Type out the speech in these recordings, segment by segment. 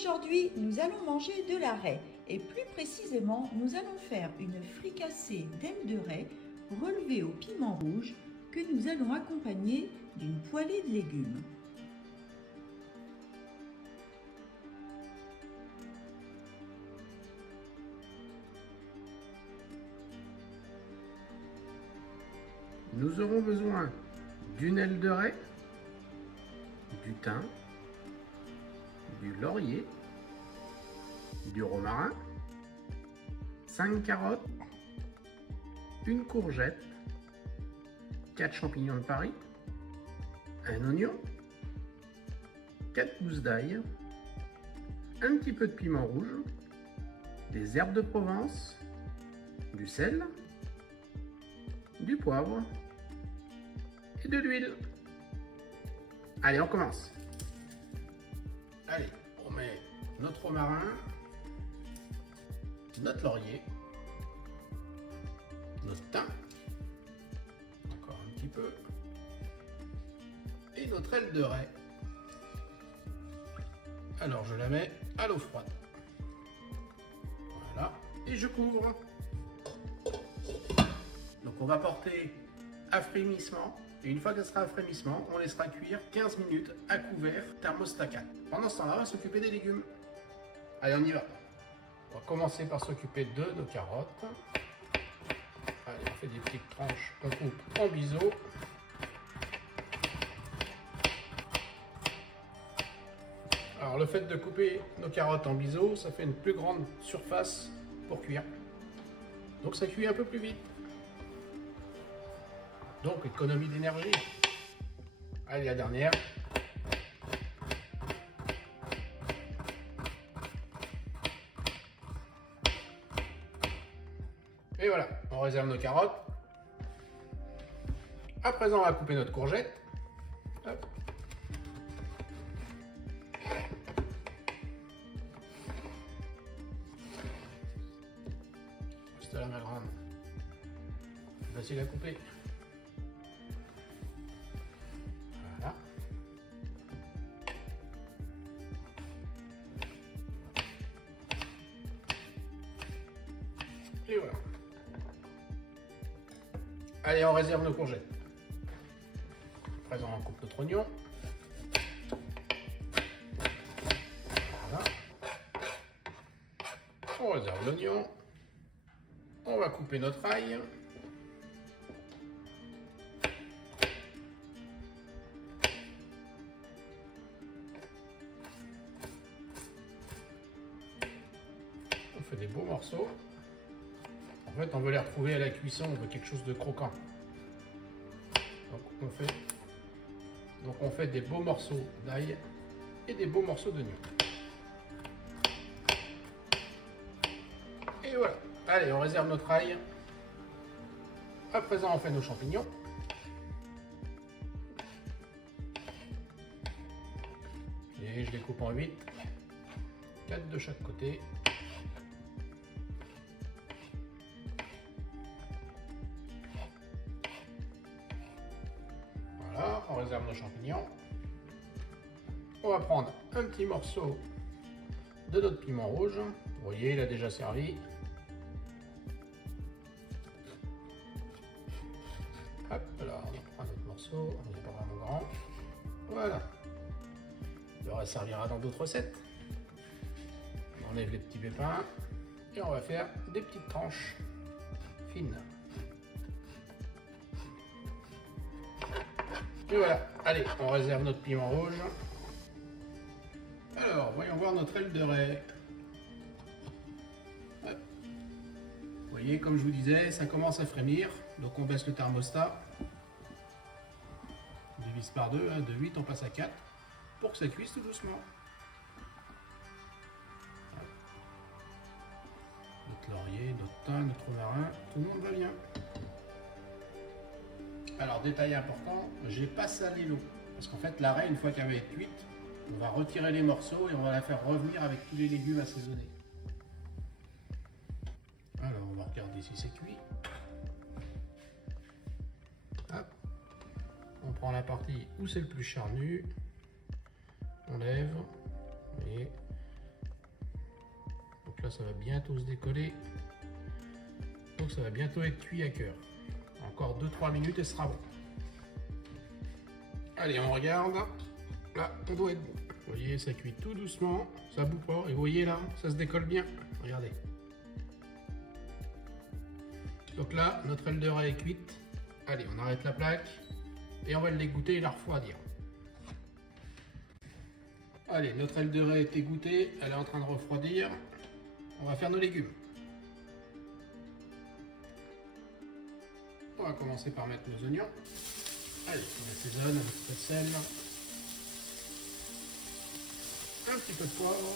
Aujourd'hui, nous allons manger de la raie et plus précisément, nous allons faire une fricassée d'ailes de raie relevée au piment rouge que nous allons accompagner d'une poêlée de légumes. Nous aurons besoin d'une aile de raie, du thym, du laurier, du romarin, 5 carottes, une courgette, 4 champignons de Paris, un oignon, 4 gousses d'ail, un petit peu de piment rouge, des herbes de Provence, du sel, du poivre et de l'huile. Allez, on commence. Allez, on met notre romarin, notre laurier, notre thym, encore un petit peu, et notre aile de raie. Alors je la mets à l'eau froide. Voilà, et je couvre. Donc on va porter à frémissement, et une fois qu'elle sera à frémissement, on laissera cuire 15 minutes à couvert thermostat 4. Pendant ce temps-là, on va s'occuper des légumes. Allez, on y va. On va commencer par s'occuper de nos carottes. Allez, on fait des petites tranches, on coupe en biseau. Alors le fait de couper nos carottes en biseau, ça fait une plus grande surface pour cuire. Donc ça cuit un peu plus vite. Donc économie d'énergie. Allez, la dernière. Et voilà, on réserve nos carottes. À présent, on va couper notre courgette. Hop. Juste à la malgrande. Facile à couper. Voilà. Et voilà. Allez, on réserve nos courgettes. À présent, on coupe notre oignon. Voilà. On réserve l'oignon. On va couper notre ail. On fait des beaux morceaux. En fait, on veut les retrouver à la cuisson, on veut quelque chose de croquant. Donc on fait des beaux morceaux d'ail et des beaux morceaux d'oignon. Et voilà. Allez, on réserve notre ail. À présent, on fait nos champignons. Et je les coupe en 8. 4 de chaque côté. Voilà, on réserve nos champignons. On va prendre un petit morceau de notre piment rouge. Vous voyez, il a déjà servi. Hop, là, on prend notre morceau, on n'est pas vraiment grand. Voilà. Il aura servira dans d'autres recettes. On enlève les petits pépins et on va faire des petites tranches fines. Et voilà, allez, on réserve notre piment rouge. Alors, voyons voir notre aile de raie. Hop. Vous voyez, comme je vous disais, ça commence à frémir. Donc on baisse le thermostat. On divise par 2, de 8 on passe à 4 pour que ça cuise tout doucement. Notre laurier, notre thym, notre romarin, tout le monde va bien. Alors, détail important, j'ai pas salé l'eau. Parce qu'en fait, la raie, une fois qu'elle va être cuite, on va retirer les morceaux et on va la faire revenir avec tous les légumes assaisonnés. Alors, on va regarder si c'est cuit. Hop. On prend la partie où c'est le plus charnu. On lève. Vous voyez, là, ça va bientôt se décoller. Donc ça va bientôt être cuit à cœur. Encore 2-3 minutes et ce sera bon. Allez, on regarde. Là, on doit être bon. Vous voyez, ça cuit tout doucement. Ça bout pas. Et vous voyez là, ça se décolle bien. Regardez. Donc là, notre aile de raie est cuite. Allez, on arrête la plaque. Et on va l'égoutter et la refroidir. Allez, notre aile de raie est égouttée. Elle est en train de refroidir. On va faire nos légumes. On va commencer par mettre nos oignons. Allez, on assaisonne un petit peu de sel. Un petit peu de poivre.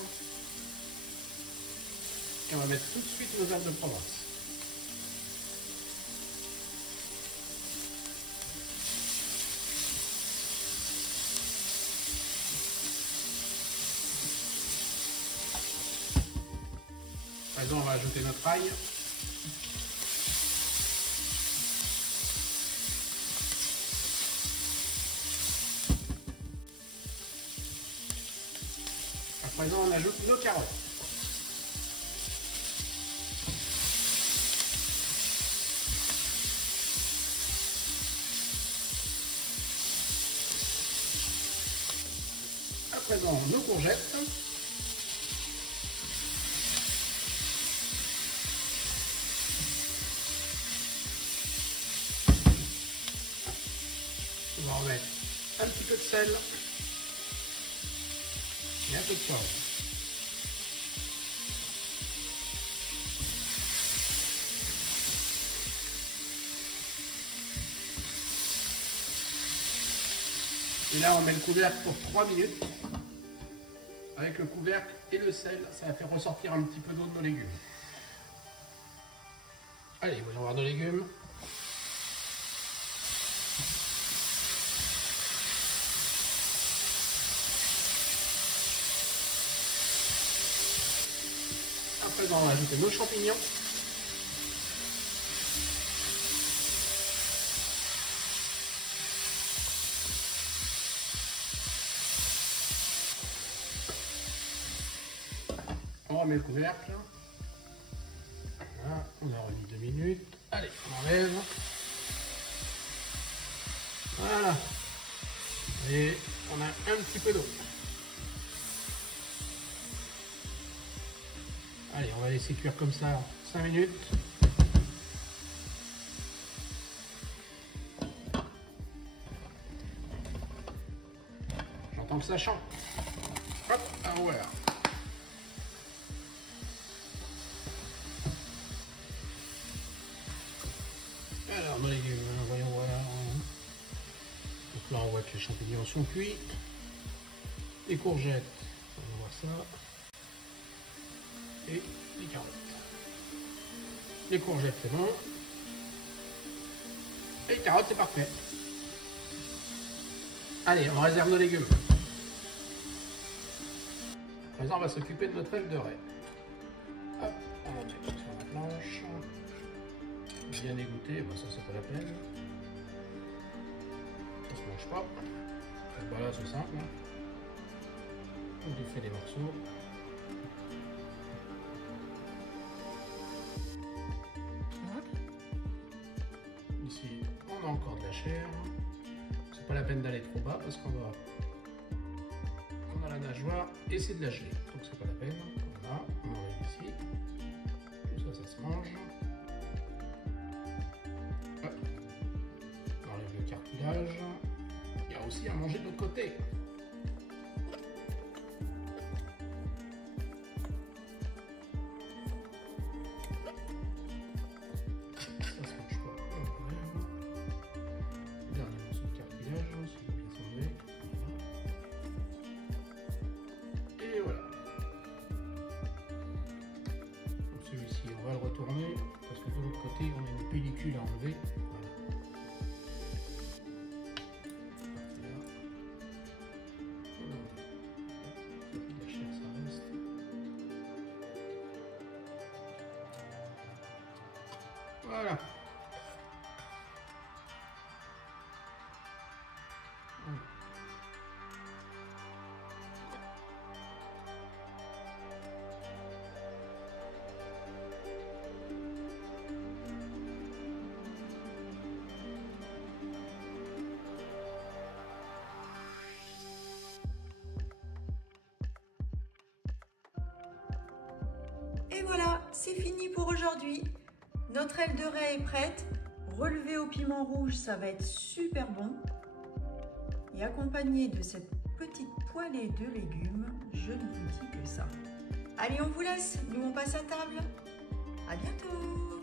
Et on va mettre tout de suite nos herbes de Provence. À présent, on va ajouter notre ail. À présent, on ajoute nos carottes. À présent, nos courgettes. On va remettre un petit peu de sel et un peu de poivre. Et là, on met le couvercle pour 3 minutes. Avec le couvercle et le sel, ça va faire ressortir un petit peu d'eau de nos légumes. Allez, voyons voir nos légumes. À présent, on va ajouter nos champignons. On remet le couvercle. Voilà, on a remis 2 minutes. Allez, on enlève. Voilà. Et on a un petit peu d'eau. Allez, on va laisser cuire comme ça 5 minutes. J'entends que ça chante. Hop, ah voilà. Alors, nos légumes, voyons voir. Donc là, on voit que les champignons sont cuits. Les courgettes, on va voir ça. Et les carottes. Les courgettes, c'est bon. Et les carottes, c'est parfait. Allez, on réserve nos légumes. À présent, on va s'occuper de notre aile de raie. Hop, on va mettre sur la planche. Bien égoutter, ben ça, c'est pas la peine. Ça se mange pas. Ben là, c'est simple. On défait les morceaux. Ici, on a encore de la chair. C'est pas la peine d'aller trop bas parce qu'on a la nageoire et c'est de la gelée. Donc c'est pas la peine. Voilà, on enlève ici. Tout ça, ça se mange. Hop. On enlève le cartilage. Il y a aussi à manger de l'autre côté. On va le retourner parce que de l'autre côté on a une pellicule à enlever. La chair, ça reste. Voilà. Et voilà, c'est fini pour aujourd'hui. Notre aile de raie est prête. Relevée au piment rouge, ça va être super bon. Et accompagné de cette petite poêlée de légumes, je ne vous dis que ça. Allez, on vous laisse. Nous, on passe à table. À bientôt.